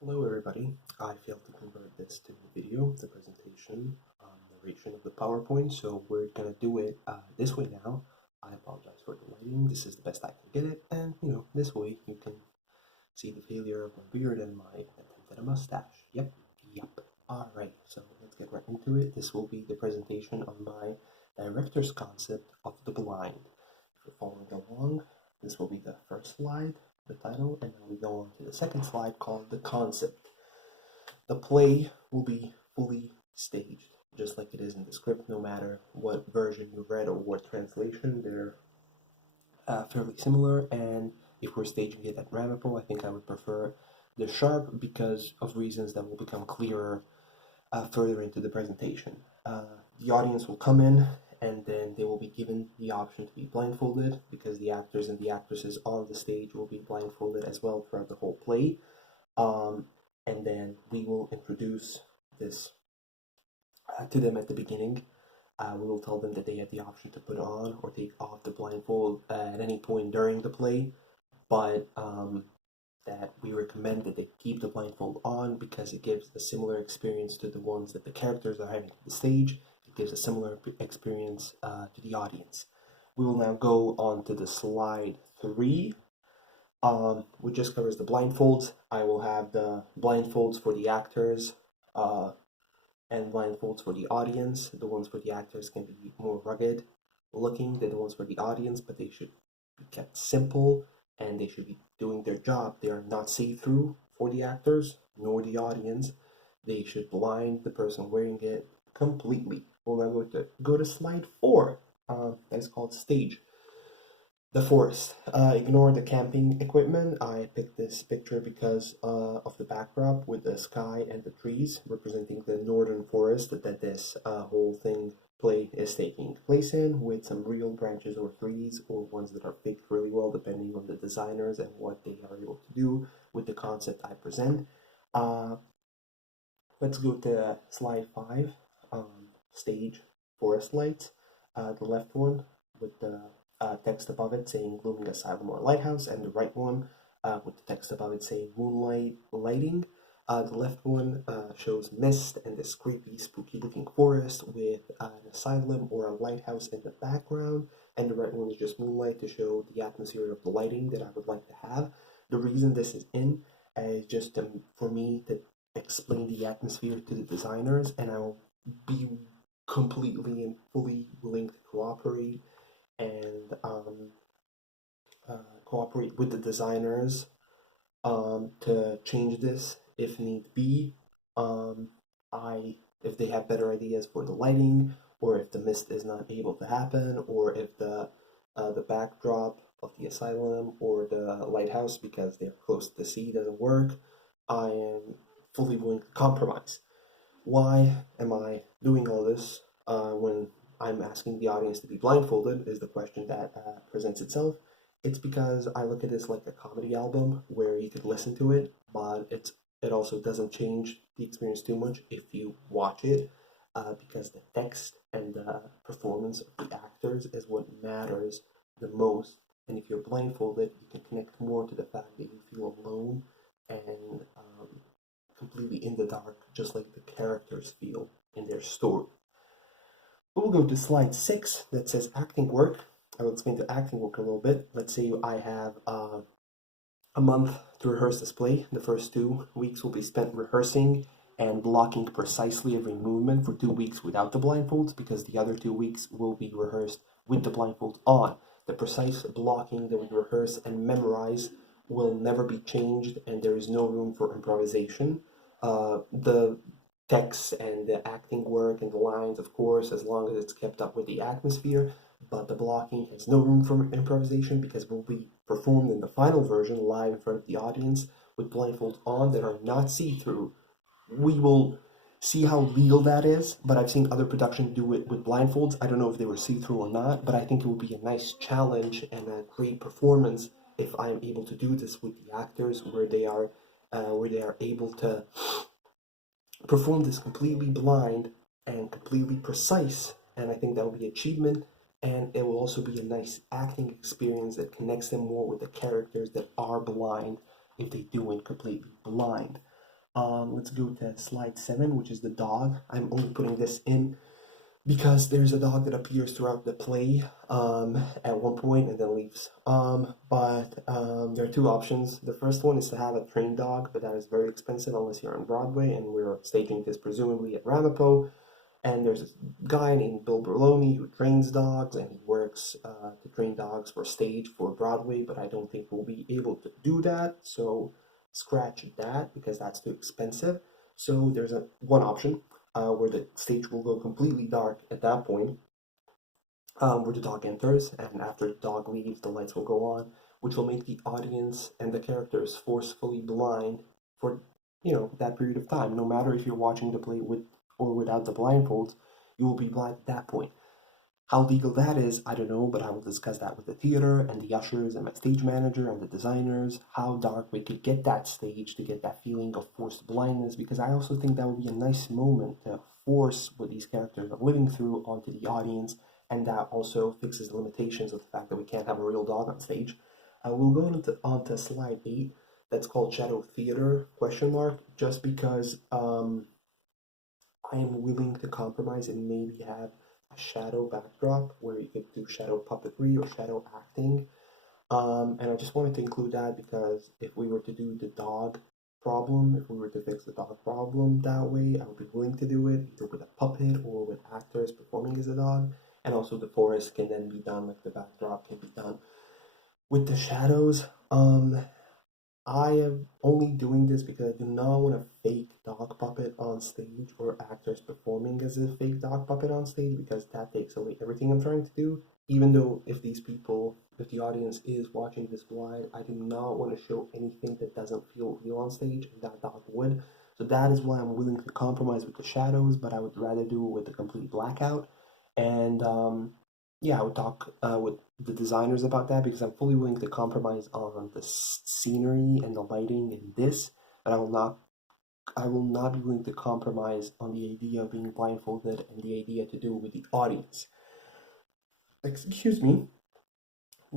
Hello everybody, I failed to convert this to a video, the presentation, narration of the PowerPoint, so we're gonna do it this way now. I apologize for the lighting, this is the best I can get it, and this way you can see the failure of my beard and my attempt at a mustache. Yep. Alright, so let's get right into it. This will be the presentation of my director's concept of the blind. If you're following along, this will be the first slide, the title, and then we go on to the second slide called the concept. The play will be fully staged, just like it is in the script, no matter what version you read or what translation. They're fairly similar, and if we're staging it at Ramapo, I think I would prefer the sharp because of reasons that will become clearer further into the presentation. The audience will come in and then they will be given the option to be blindfolded because the actors and the actresses on the stage will be blindfolded as well throughout the whole play. And then we will introduce this to them at the beginning. We will tell them that they have the option to put on or take off the blindfold at any point during the play, but that we recommend that they keep the blindfold on because it gives a similar experience to the ones that the characters are having on the stage. It gives a similar experience to the audience. We will now go on to the slide 3, which just covers the blindfolds. I will have the blindfolds for the actors and blindfolds for the audience. The ones for the actors can be more rugged looking than the ones for the audience, but they should be kept simple and they should be doing their job. They are not see-through for the actors nor the audience. They should blind the person wearing it completely. We'll now go to slide 4. That's called stage. The forest. Ignore the camping equipment. I picked this picture because of the backdrop with the sky and the trees representing the northern forest that this whole play is taking place in, with some real branches or trees or ones that are faked really well depending on the designers and what they are able to do with the concept I present. Let's go to slide 5, stage forest lights. The left one with the text above it saying Glooming Asylum or Lighthouse, and the right one with the text above it saying Moonlight Lighting. The left one shows mist and this creepy, spooky looking forest with an asylum or a lighthouse in the background, and the right one is just moonlight to show the atmosphere of the lighting that I would like to have. The reason this is in is just for me to explain the atmosphere to the designers, and I will be completely and fully willing to cooperate and cooperate with the designers to change this if need be. If they have better ideas for the lighting, or if the mist is not able to happen, or if the backdrop of the asylum or the lighthouse because they're close to the sea doesn't work, I am fully willing to compromise. Why am I doing all this when I'm asking the audience to be blindfolded is the question that presents itself. It's because I look at this like a comedy album where you could listen to it, but it also doesn't change the experience too much if you watch it, because the text and the performance of the actors is what matters the most. And if you're blindfolded, you can connect more to the fact that you feel alone and completely in the dark, just like the characters feel in their story. We'll go to slide 6 that says acting work. I will explain the acting work a little bit. Let's say I have a month to rehearse this play. The first 2 weeks will be spent rehearsing and blocking precisely every movement for 2 weeks without the blindfolds, because the other 2 weeks will be rehearsed with the blindfolds on. The precise blocking that we rehearse and memorize will never be changed, and there is no room for improvisation. The text and the acting work and the lines, of course, as long as it's kept up with the atmosphere, but the blocking has no room for improvisation because it will be performed in the final version live in front of the audience with blindfolds on that are not see-through. We will see how legal that is, but I've seen other productions do it with blindfolds. I don't know if they were see-through or not, but I think it will be a nice challenge and a great performance if I am able to do this with the actors, where they are able to perform this completely blind and completely precise. And I think that will be an achievement, and it will also be a nice acting experience that connects them more with the characters that are blind if they do it completely blind. Let's go to slide 7, which is the dog. I'm only putting this in because there's a dog that appears throughout the play at one point and then leaves. But there are two options. The first one is to have a trained dog, but that is very expensive unless you're on Broadway, and we're staging this presumably at Ramapo. And there's this guy named Bill Berloni who trains dogs, and he works to train dogs for stage for Broadway, but I don't think we'll be able to do that, so scratch that because that's too expensive. So there's one option where the stage will go completely dark at that point, where the dog enters, and after the dog leaves, the lights will go on, which will make the audience and the characters forcefully blind for that period of time. No matter if you're watching the play with or without the blindfolds, you will be blind at that point. How legal that is, I don't know, but I will discuss that with the theater and the ushers and my stage manager and the designers, how dark we could get that stage to get that feeling of forced blindness, because I also think that would be a nice moment to force what these characters are living through onto the audience, and that also fixes the limitations of the fact that we can't have a real dog on stage. We'll go on to slide 8, that's called Shadow Theater, question mark, just because I am willing to compromise and maybe have a shadow backdrop where you could do shadow puppetry or shadow acting. And I just wanted to include that because if we were to do the dog problem, if we were to fix the dog problem that way, I would be willing to do it either with a puppet or with actors performing as a dog. And also the forest can then be done, like the backdrop can be done with the shadows. I am only doing this because I do not want a fake dog puppet on stage or actors performing as a fake dog puppet on stage because that takes away everything I'm trying to do. Even though if the audience is watching this blind, I do not want to show anything that doesn't feel real on stage, and that dog would. So that is why I'm willing to compromise with the shadows, but I would rather do it with a complete blackout. And yeah, I would talk with the designers about that because I'm fully willing to compromise on the scenery and the lighting and this, but I will not be willing to compromise on the idea of being blindfolded and the idea to do with the audience. Excuse me.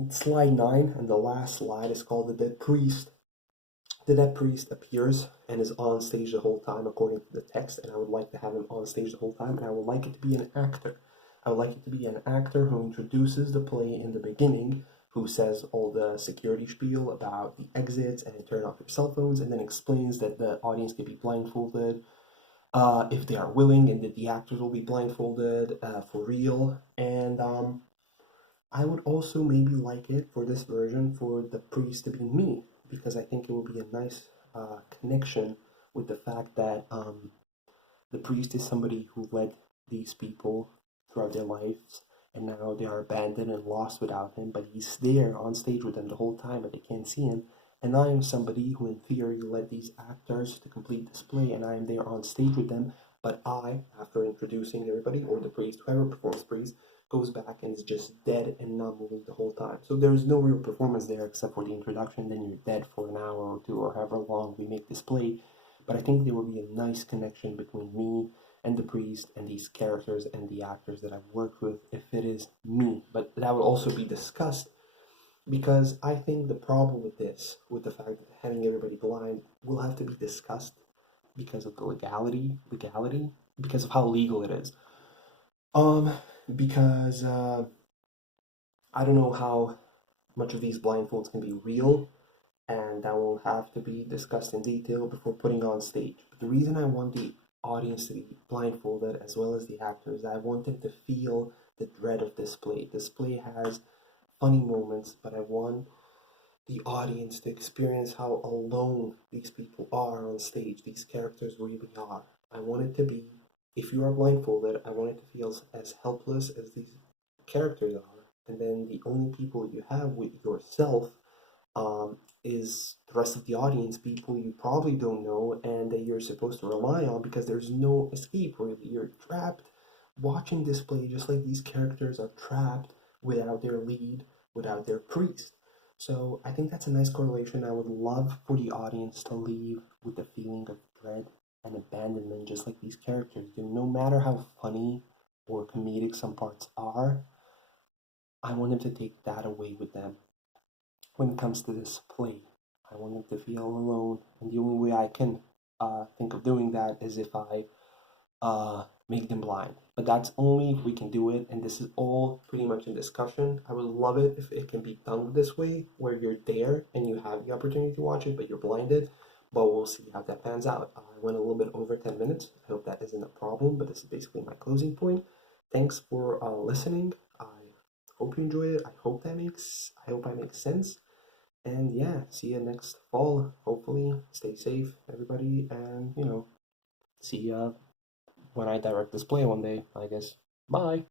Slide 9 and the last slide is called the Dead Priest. The Dead Priest appears and is on stage the whole time according to the text, and I would like to have him on stage the whole time, and I would like it to be an actor. I would like it to be an actor who introduces the play in the beginning, who says all the security spiel about the exits and turn off your cell phones, and then explains that the audience can be blindfolded if they are willing, and that the actors will be blindfolded for real. And I would also maybe like it for this version for the priest to be me, because I think it will be a nice connection with the fact that the priest is somebody who led these people throughout their lives, and now they are abandoned and lost without him, but he's there on stage with them the whole time, but they can't see him. And I am somebody who, in theory, led these actors to complete this play, and I am there on stage with them, but I, after introducing everybody, or the priest, whoever performs priest, goes back and is just dead and not moving the whole time. So there's no real performance there except for the introduction, then you're dead for an hour or two, or however long we make this play. But I think there will be a nice connection between me and the priest and these characters and the actors that I've worked with if it is me. But that will also be discussed because I think the problem with this, with the fact that having everybody blind, will have to be discussed because of the legality, because of how legal it is. Because I don't know how much of these blindfolds can be real, and that will have to be discussed in detail before putting on stage. But the reason I want the audience to be blindfolded as well as the actors, I want them to feel the dread of this play. This play has funny moments, but I want the audience to experience how alone these people are on stage. These characters really are. I want it to be, if you are blindfolded, I want it to feel as helpless as these characters are. And then the only people you have with yourself is the rest of the audience, people you probably don't know and that you're supposed to rely on because there's no escape really. You're trapped watching this play just like these characters are trapped without their lead, without their priest. So I think that's a nice correlation. I would love for the audience to leave with the feeling of dread and abandonment just like these characters do. No matter how funny or comedic some parts are, I want them to take that away with them when it comes to this play. I want them to feel alone, and the only way I can think of doing that is if I make them blind. But that's only if we can do it, and this is all pretty much in discussion. I would love it if it can be done this way, where you're there and you have the opportunity to watch it, but you're blinded. But we'll see how that pans out. I went a little bit over 10 minutes. I hope that isn't a problem, but this is basically my closing point. Thanks for listening. I hope you enjoyed it. I hope I make sense. And yeah, see you next fall. Hopefully, stay safe, everybody, and see ya when I direct display one day, I guess. Bye.